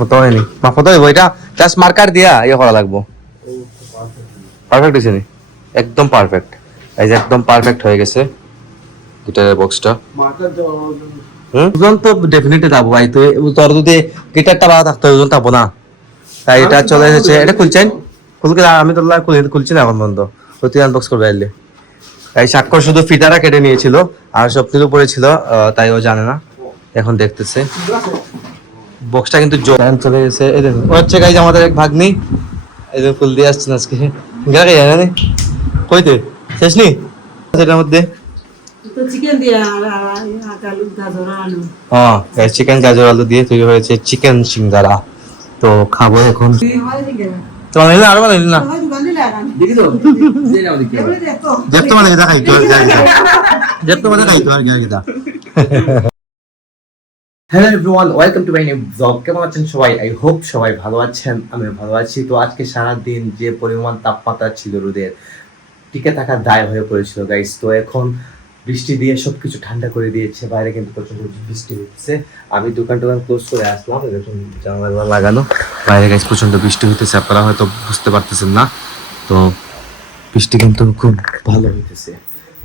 মতো হয়নি। মাপ মতো হইব এটা জাস্ট মার্কার দিয়া ইয়ে করা লাগবো। পারফেক্ট হয়েছে নি? একদম পারফেক্ট এই যে একদম পারফেক্ট হয়ে গেছে গিটারের বক্সটা ওজন তো ডেফিনেটলি যাব ভাই তো তোর যদি গিটারটা ভালো থাকতো ওজন থাকব না। তাই এটা চলে এসেছে। এটা খুলছেন? খুলকে আমি তো খুলে খুলছি না এখন বন্ধ তুই আনবক্স করবে আইলে। তাই স্বাক্ষর শুধু ফিতারা কেটে নিয়েছিল আর স্বপ্নের উপরে ছিল তাই ও জানে না। এখন দেখতেছে। বক্সটা কিন্তু জোর। চলে গেছে। এই দেখুন ও হচ্ছে গাইজ আমাদের এক ভাগ্নি। এই দেখুন ফুল দিয়ে আসছেন আজকে। গেলে জানে না? কই তুই শেষ নি? এটার মধ্যে। তো চিকেন দিয়ে আর আর আলু গাজর আলু। হ্যাঁ চিকেন গাজর আলু দিয়ে তৈরি হয়েছে চিকেন সিঙ্গারা। তো খাব এখন। হয় তোমার নিলে আরও নিলে না হয় আর দেখতে মানে দেখাই তো। দেখতে মানে দেখাই তো আর কি আর কি hello everyone welcome to my new blog কেমন আছেন সবাই? আই হোপ সবাই ভালো আছেন আমি ভালো আছি। তো আজকে সারা দিন যে পরিমাণ তাপমাত্রা ছিল রোদের টিকে থাকা দায় হয়ে পড়েছিল গাইস তো এখন বৃষ্টি দিয়ে সবকিছু ঠান্ডা করে দিয়েছে, বাইরে কিন্তু প্রচণ্ড বৃষ্টি হচ্ছে। আমি দোকান টোকান ক্লোজ করে আসলাম দেখুন জানালা লাগানো। বাইরে গাইস প্রচণ্ড বৃষ্টি হইতেছে, আপনারা হয়তো বুঝতে পারতেছেন না। তো বৃষ্টি কিন্তু খুব ভালো হইতেছে।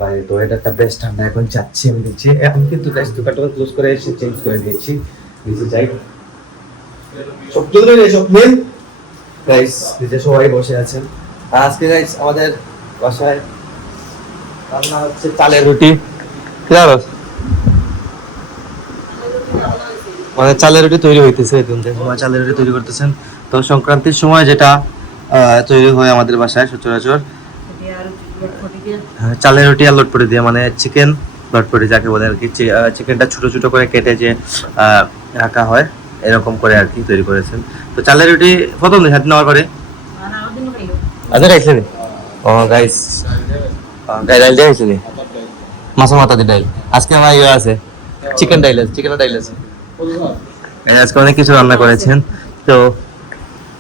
বাইরে তো ওয়েদারটা বেশ ঠান্ডা এখন যাচ্ছি আমি নিচে আমি কিন্তু গাইস দোকান টোকান ক্লোজ করে এসে চেঞ্জ করে দিয়েছি। নিচে যাই। রে স্বপ্নিল গাইস নিচে সবাই বসে আছেন। আর আজকে গাইস আমাদের বাসায় রান্না হচ্ছে চালের রুটি। কি মানে চালের রুটি তৈরি হইতেছে এই দেখুন, মা চালের রুটি তৈরি করতেছেন। তো সংক্রান্তির সময় যেটা তৈরি হয় আমাদের বাসায় সচরাচর দিয়ে আর ফটি দিয়ে হ্যাঁ, চালের রুটি আর লটপটি দিয়ে মানে চিকেন লটপটি যাকে বলে আর কি চিকেনটা ছোট ছোট করে কেটে যে রাখা হয় এরকম করে আর কি তৈরি করেছেন। তো চালের রুটি প্রথম দিন হাত নেওয়ার পরে? আচ্ছা খাইছিলেন ও গাইস গাই ডাইল দিয়ে খাইছিলি মাছের মাথা দিয়ে ডাইল। আজকে আমার ইয়ে আছে চিকেন ডাইল আছে চিকেন ডাইল আছে। আজকে অনেক কিছু রান্না করেছেন তো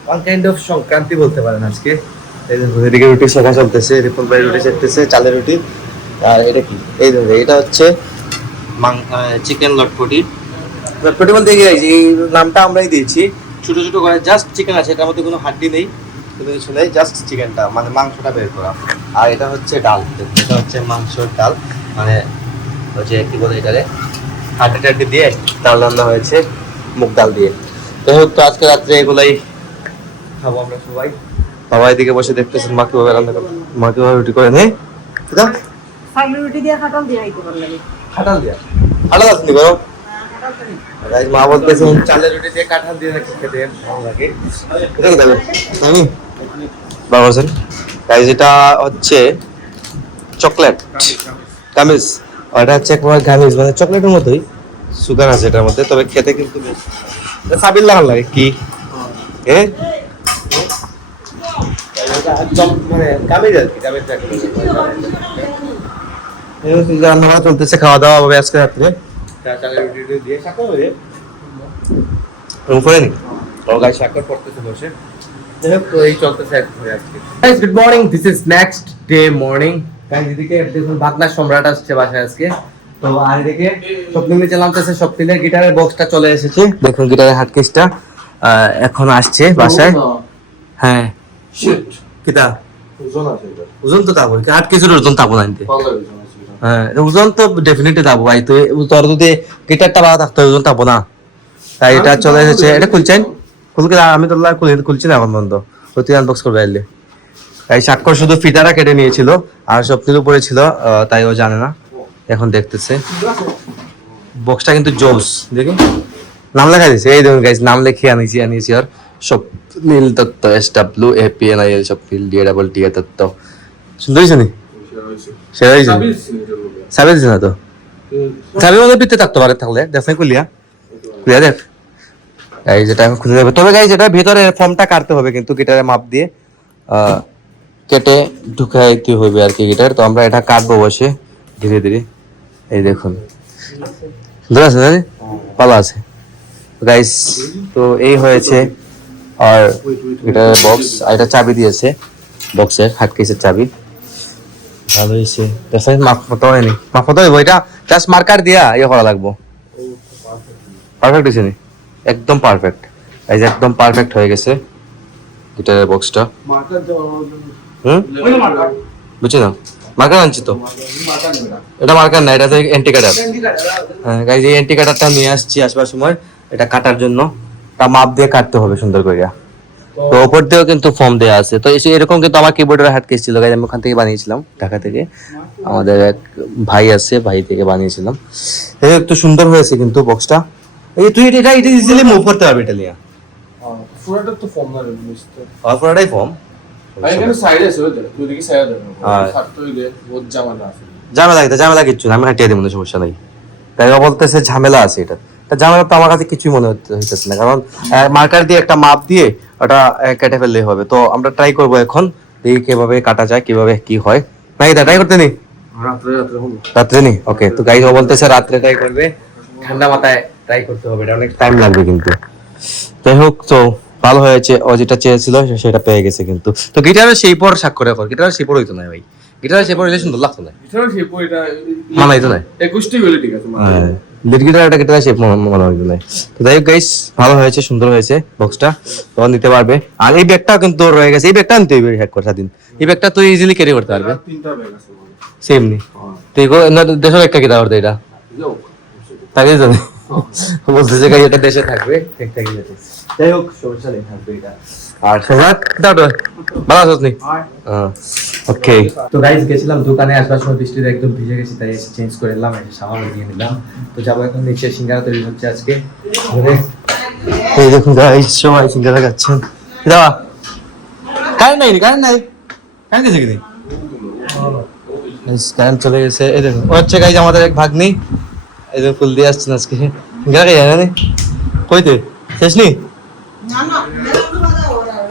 ওয়ান কাইন্ড অফ সংক্রান্তি বলতে পারেন আজকে। এদিকে রুটি শেখা চলতেছে, রিপন ভাই রুটি শেখতেছে চালের রুটি। আর এটা কি? এই দেখো, এটা হচ্ছে চিকেন লটপটি। লটপটি বলতে কি, এই নামটা আমরাই দিয়েছি। ছোট ছোট করে জাস্ট চিকেন আছে, এটার মধ্যে কোনো হাড্ডি নেই, কোনো কিছু নেই জাস্ট চিকেনটা মানে মাংসটা বের করা। আর এটা হচ্ছে ডাল এটা হচ্ছে মাংসর ডাল মানে হচ্ছে কি বলে এটারে হাড্ডি টাড্ডি দিয়ে ডাল রান্না হয়েছে, মুগ ডাল দিয়ে। তো আজকে রাত্রে এগুলাই খাব আমরা সবাই। বাবা এদিকে বসে দেখতেছেন মা কীভাবে রান্না করে মা কীভাবে রুটি করে? নেই রুটি দিয়ে খাটাল দিয়ে আইতে ভালো লাগে খাটাল দিয়া? খাটাল আছে গরম খাটাল তো নেই। গাইস মা বলতেছেন চালের রুটি দিয়ে কাঁঠাল দিয়ে খেতে ভালো লাগে। এটা কি দেবে আমি বাবা বলছেন গাইস এটা হচ্ছে চকলেট। গামিজ। আর এটা হচ্ছে একবার গামিজ মানে চকলেটের মতোই। সুগার আছে এটার মধ্যে তবে খেতে কিন্তু বেশ এটা সাবিল লাগান লাগে কি? হ্যাঁ মানে আর কি রান্না বান্না চলতেছে খাওয়া দাওয়া হবে আজকে রাত্রে। দিয়ে শাকও হয়ে নি? শাকর পড়তেছে বসে। যাই হোক এই চলতেছে আজকে। Good morning this is next day morning এদিকে দেখুন বাগনা সম্রাট আসছে বাসায় আজকে। তো আর এদিকে স্বপ্নিল নিচে নামতেছে স্বপ্নিলের গিটারের বক্সটা চলে এসেছে। দেখুন গিটারের হাত কেসটা এখন আসছে বাসায়। হ্যাঁ। কিতা? ওজন আছে ওজন তো তাবো হাত কেসের ওজন তাবো না। হ্যাঁ ওজন তো ডেফিনেটলি তাবো ভাই তো তোর যদি গিটারটা ভালো থাকতো ওজন তাবো না? তাই এটা চলে এসেছে এটা খুলছেন খুলকে আমি তো খুলে খুলছি না এখন বন্ধ তো আনবক্স করবে আইলে তাই স্বাক্ষর শুধু ফিতারা কেটে নিয়েছিল আর স্বপ্নের উপরে ছিল তাই ও জানে না। এখন দেখতেছে। বক্সটা কিন্তু জোস দেখি? নাম লেখা দিয়েছে এই দেখুন গাইস নাম লিখে আনিছি আনিছি আর Swapnil Dutta S W A P N I L Swapnil D double T Dutta সুন্দর হয়েছে নি? সেরা হয়েছে সাবে দিছে না তো। সাবে মধ্যে পিতে থাকতে পারে থাকলে দেখ না কুলিয়া। কুলিয়া দেখ। এই যেটা আমি খুঁজে যাবে তবে গাইজ এটা ভেতরে ফর্মটা কাটতে হবে কিন্তু গিটারের মাপ দিয়ে। কেটে ঢুকাইতে হবে আর কি গিটার তো আমরা এটা কাটবো বসে, ধীরে ধীরে। এই দেখুন। সুন্দর আছে? ভালো আছে। গাইস তো এই হয়েছে আর এটা বক্স আর এটা চাবি দিয়েছে বক্সের হাট কেসের চাবি। ভালো হয়েছে। দেখেন মাপ মতো হয়নি। মাপ মতো হইব এটা জাস্ট মার্কার দিয়া ইয়ে করা লাগবো। পারফেক্ট হয়েছে নি? একদম পারফেক্ট এই যে একদম পারফেক্ট হয়ে গেছে গিটারের বক্সটা হুম? ওই না মার্কার বুঝছি না মার্কার আনছি তো? মার্কার নেবে না। এটা মার্কার না এটা তো এন্টি কাটার হ্যাঁ এই এন্টি কাটারটা নিয়ে আসছি আসবার সময় এটা কাটার জন্য। তা মাপ দিয়ে কাটতে হবে সুন্দর করে তো ওপর দিয়েও কিন্তু ফর্ম দেওয়া আছে। তো এরকম কিন্তু আমার কিবোর্ডের হাত কেস ছিল। আমি ওখান থেকে বানিয়েছিলাম ঢাকা থেকে। আমাদের এক ভাই আছে ভাই থেকে বানিয়েছিলাম। একটু সুন্দর হয়েছে কিন্তু বক্সটা এই তুই এটা এটা ইজিলি মুভ করতে পারবি এটা নিয়ে। পুরোটা তো ফর্ম না আর পুরোটাই ফর্ম সাইডে ওই দেখ সাইড ঝামেলা ঝামেলা কিচ্ছু না আমি হাঁটিয়ে দিব সমস্যা নাই। তাই বলতেছে ঝামেলা আছে এটা। ঝামেলা তো আমার কাছে কিছুই মনে হচ্ছে হইতেছে না। কারণ মার্কার দিয়ে একটা মাপ দিয়ে ওটা কেটে ফেললেই হবে। তো আমরা ট্রাই করব এখন দেখি কীভাবে কাটা যায় কীভাবে কি হয়। না এটা ট্রাই করতে নি? রাত্রে নি? ওকে তো গাইজ বলতেছে রাত্রে ট্রাই করবে। ঠান্ডা মাথায় ট্রাই করতে হবে এটা অনেক টাইম লাগবে কিন্তু। যাই হোক তো ভালো হয়েছে। ও যেটা চেয়েছিল সেটা পেয়ে গেছে কিন্তু। তো গিটারের সেই পর স্বাক্ষরে কর। গিটারের সেই পর হইতো না ভাই। গিটারের সেই পর হইলে সুন্দর লাগতো না। এছাড়া সেই এটা মানাই তো নাই একুশটি হইলে ঠিক আছে। লিড একটা গিটার শেপ মনে হয় তো যাই হোক গাইস ভালো হয়েছে, সুন্দর হয়েছে বক্সটা তখন নিতে পারবে। আর এই ব্যাগটা কিন্তু তোর রয়ে গেছে। এই ব্যাগটা নিতে হইবে হ্যাক করে দিন এই ব্যাগটা তুই ইজিলি ক্যারি করতে পারবে। সেম নি। তুই দেশের একটা গিটার করতে এটা। তাকে জানি বলতেছে এটা দেশে থাকবে। যাই হোক সমস্যা নেই এটা। আর সম্রাট দাও তো ভালো ওকে গেছিলাম দোকানে আসবার সময় বৃষ্টিতে একদম ভিজে গেছি তাই এসে চেঞ্জ করে এসে দিয়ে নিলাম। তো যাব এখন নিচে সিঙ্গারা তৈরি হচ্ছে আজকে। এই দেখুন সবাই সিঙ্গারা খাচ্ছেন দাওয়া কারেন্ট নাই কারেন্ট নাই? কারেন্ট গেছে কি কারেন্ট চলে গেছে। এই দেখুন ও হচ্ছে গাইজ আমাদের এক ভাগ্নি। এই দেখুন ফুল দিয়ে আসছেন আজকে। সিঙ্গারা খাই জানি কই তুই শেষ নি? না না মেলা তো বাজা ওরা হ্যাঁ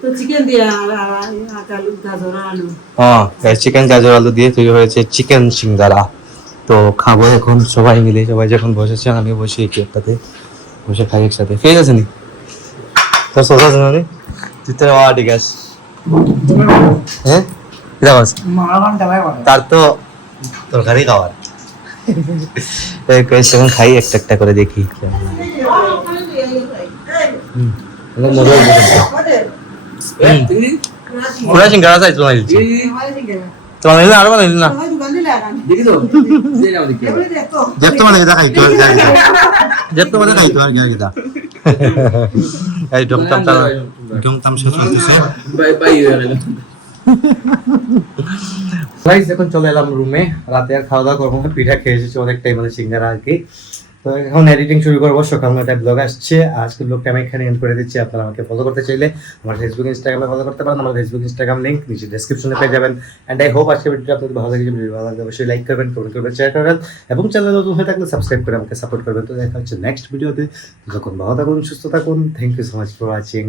তো চিকেন দিয়ে আর আর আলু গাজর আলু হ্যাঁ চিকেন গাজর আলু দিয়ে তৈরি হয়েছে চিকেন সিঙ্গারা তো খাব এখন সবাই মিলে সবাই যখন বসেছে আমি বসে এই একটাতে বসে খাই একসাথে কে আছে নি তোর সোজা আছে না তুই আ ঠিক আছে হ্যাঁ তার তো তরকারি খাওয়ার এই খাই একটা একটা করে দেখি মজা বানাই দিচ্ছি তোমার নিলে আরও না মানে আর এই ডমতাম তার ডমতাম শেষ হইতেছে বাই বাই গাইস এখন চলে এলাম রুমে রাতে আর খাওয়া দাওয়া করব পিঠা খেয়ে এসেছি, অনেকটাই মানে সিঙ্গারা আর কি। তো এখন এডিটিং শুরু করব। সকাল নয়টায় ব্লগ আসছে। আজকের ব্লগটা আমি এখানে এন্ড করে দিচ্ছি। আপনারা আমাকে ফলো করতে চাইলে আমার ফেসবুক ইনস্টাগ্রামে ফলো করতে পারেন। আমার ফেসবুক ইনস্টাগ্রাম লিঙ্ক নিচে ডেসক্রিপশনে পেয়ে যাবেন। অ্যান্ড আই হোপ আজকে ভিডিওটা আপনাদের ভালো লাগে ভিডিও ভালো লাগে অবশ্যই লাইক করবেন কমেন্ট করবেন শেয়ার করবেন। এবং চ্যানেল নতুন হয়ে থাকলে সাবস্ক্রাইব করে আমাকে সাপোর্ট করবেন। তো দেখা হচ্ছে নেক্সট ভিডিওতে যখন ভালো থাকুন, সুস্থ থাকুন। Thank you so much for watching